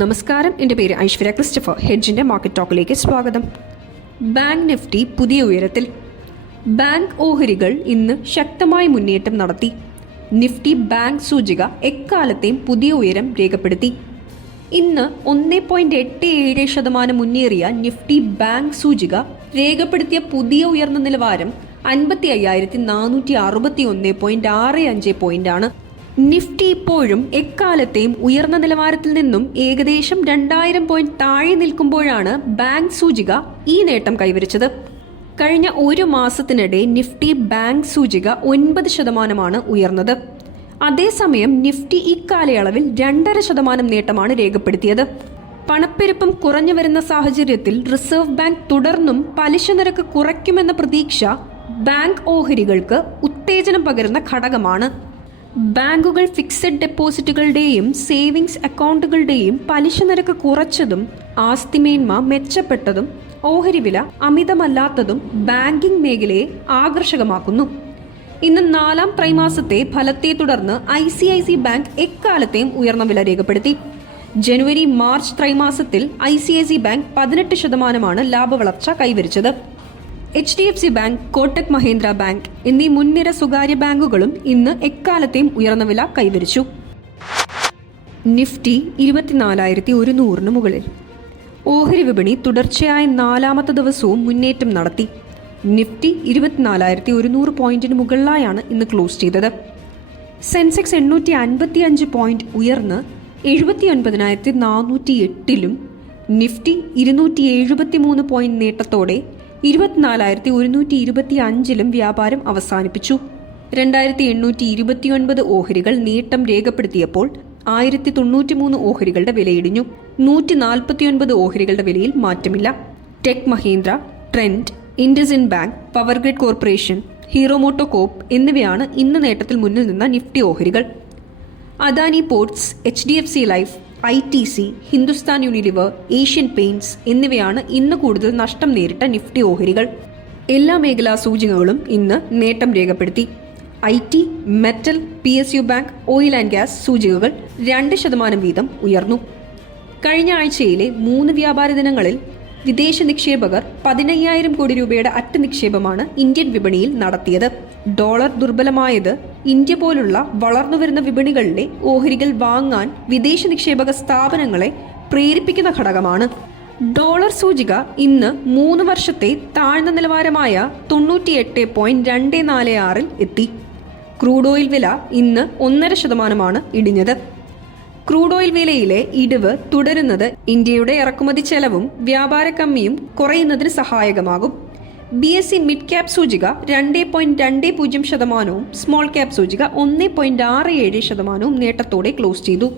നമസ്കാരം. എന്റെ പേര് ഐശ്വര്യ ക്രിസ്റ്റഫർ. ഹെഡ്ജിന്റെ മാർക്കറ്റ് ടോക്കിലേക്ക് സ്വാഗതം. ബാങ്ക് നിഫ്റ്റി പുതിയ ഉയരത്തിൽ. ബാങ്ക് ഓഹരികൾ ഇന്ന് ശക്തമായ മുന്നേറ്റം നടത്തി. നിഫ്റ്റി ബാങ്ക് സൂചിക എക്കാലത്തെയും പുതിയ ഉയരം രേഖപ്പെടുത്തി. ഇന്ന് ഒന്ന് പോയിന്റ് എട്ട് ഏഴ് ശതമാനം മുന്നേറിയ നിഫ്റ്റി ബാങ്ക് സൂചിക രേഖപ്പെടുത്തിയ പുതിയ ഉയർന്ന നിലവാരം അൻപത്തി അയ്യായിരത്തി നാനൂറ്റി അറുപത്തി ഒന്ന് പോയിന്റ് ആറ് അഞ്ച് പോയിന്റ് ആണ് നിഫ്റ്റി ഇപ്പോഴും എക്കാലത്തെയും ഉയർന്ന നിലവാരത്തിൽ നിന്നും ഏകദേശം രണ്ടായിരം പോയിന്റ് താഴെ നിൽക്കുമ്പോഴാണ് ബാങ്ക് സൂചിക ഈ നേട്ടം കൈവരിച്ചത്. കഴിഞ്ഞ ഒരു മാസത്തിനിടെ നിഫ്റ്റി ബാങ്ക് സൂചിക ഒൻപത് ശതമാനമാണ് ഉയർന്നത്. അതേസമയം നിഫ്റ്റി ഇക്കാലയളവിൽ രണ്ടര ശതമാനം നേട്ടമാണ് രേഖപ്പെടുത്തിയത്. പണപ്പെരുപ്പം കുറഞ്ഞു വരുന്ന സാഹചര്യത്തിൽ റിസർവ് ബാങ്ക് തുടർന്നും പലിശ നിരക്ക് കുറയ്ക്കുമെന്ന പ്രതീക്ഷ ബാങ്ക് ഓഹരികൾക്ക് ഉത്തേജനം പകരുന്ന ഘടകമാണ്. ബാങ്കുകൾ ഫിക്സഡ് ഡെപ്പോസിറ്റുകളുടെയും സേവിങ്സ് അക്കൗണ്ടുകളുടെയും പലിശ നിരക്ക് കുറച്ചതും ആസ്തിമേന്മ മെച്ചപ്പെട്ടതും ഓഹരി വില അമിതമല്ലാത്തതും ബാങ്കിംഗ് മേഖലയെ ആകർഷകമാക്കുന്നു. ഇന്ന് നാലാം ത്രൈമാസത്തെ ഫലത്തെ തുടർന്ന് I C I C bank എക്കാലത്തെയും ഉയർന്ന വില രേഖപ്പെടുത്തി. ജനുവരി March ത്രൈമാസത്തിൽ I C I C bank പതിനെട്ട് ശതമാനമാണ് ലാഭവളർച്ച കൈവരിച്ചത്. H D F C bank Kotak Mahindra bank എന്നീ മുൻനിര സ്വകാര്യ ബാങ്കുകളും ഇന്ന് എക്കാലത്തെയും ഉയർന്ന വില കൈവരിച്ചു. നിഫ്റ്റി ഇരുപത്തിനാലായിരത്തി ഒരുന്നൂറിന് മുകളിൽ. ഓഹരി വിപണി തുടർച്ചയായ നാലാമത്തെ ദിവസവും മുന്നേറ്റം നടത്തി. നിഫ്റ്റി ഇരുപത്തിനാലായിരത്തി ഒരുന്നൂറ് പോയിന്റിന് മുകളിലായാണ് ഇന്ന് ക്ലോസ് ചെയ്തത്. സെൻസെക്സ് എണ്ണൂറ്റി അൻപത്തി അഞ്ച് പോയിന്റ് ഉയർന്ന് എഴുപത്തി ഒൻപതിനായിരത്തി നാനൂറ്റി എട്ടിലും നിഫ്റ്റി ഇരുന്നൂറ്റി എഴുപത്തി മൂന്ന് പോയിന്റ് നേട്ടത്തോടെ ഇരുപത്തിനാലായിരത്തി ഒരുന്നൂറ്റി ഇരുപത്തി അഞ്ചിലും വ്യാപാരം അവസാനിപ്പിച്ചു. രണ്ടായിരത്തി എണ്ണൂറ്റി ഇരുപത്തിയൊൻപത് ഓഹരികൾ നേട്ടം രേഖപ്പെടുത്തിയപ്പോൾ ആയിരത്തി തൊണ്ണൂറ്റിമൂന്ന് ഓഹരികളുടെ വിലയിടിഞ്ഞു. നൂറ്റി നാൽപ്പത്തിയൊൻപത് ഓഹരികളുടെ വിലയിൽ മാറ്റമില്ല. Tech Mahindra Trent IndusInd bank power grid corporation Hero MotoCorp എന്നിവയാണ് ഇന്ന് നേട്ടത്തിൽ മുന്നിൽ നിന്ന നിഫ്റ്റി ഓഹരികൾ. Adani ports H D F C life I T C Hindustan Unilever Asian paints എന്നിവയാണ് ഇന്ന് കൂടുതൽ നഷ്ടം നേരിട്ട നിഫ്റ്റി ഓഹരികൾ. എല്ലാ മേഖലാ സൂചികകളും ഇന്ന് നേട്ടം രേഖപ്പെടുത്തി. I T metal P S U bank oil and gas സൂചികകൾ രണ്ട് ശതമാനം വീതം ഉയർന്നു. കഴിഞ്ഞ ആഴ്ചയിലെ മൂന്ന് വ്യാപാര ദിനങ്ങളിൽ വിദേശ നിക്ഷേപകർ പതിനയ്യായിരം കോടി രൂപയുടെ അറ്റ നിക്ഷേപമാണ് ഇന്ത്യൻ വിപണിയിൽ നടത്തിയത്. ഡോളർ ദുർബലമായത് ഇന്ത്യ പോലുള്ള വളർന്നുവരുന്ന വിപണികളിലെ ഓഹരികൾ വാങ്ങാൻ വിദേശ നിക്ഷേപക സ്ഥാപനങ്ങളെ പ്രേരിപ്പിക്കുന്ന ഘടകമാണ്. ഡോളർ സൂചിക ഇന്ന് മൂന്ന് വർഷത്തെ താഴ്ന്ന നിലവാരമായ തൊണ്ണൂറ്റിയെട്ട് പോയിന്റ് രണ്ട് നാല് ആറിൽ എത്തി. ക്രൂഡ് ഓയിൽ വില ഇന്ന് ഒന്നര ശതമാനമാണ് ഇടിഞ്ഞത്. ക്രൂഡ് ഓയിൽ വിലയിലെ ഇടിവ് തുടരുന്നത് ഇന്ത്യയുടെ ഇറക്കുമതി ചെലവും വ്യാപാര കമ്മിയും കുറയുന്നതിന് സഹായകമാകും. B S C mid cap സൂചിക രണ്ട് പോയിന്റ് രണ്ട് പൂജ്യം ശതമാനവും സ്മോൾ ക്യാപ് സൂചിക ഒന്ന് പോയിന്റ് ആറ് ഏഴ് ശതമാനവും നേട്ടത്തോടെ ക്ലോസ് ചെയ്തു.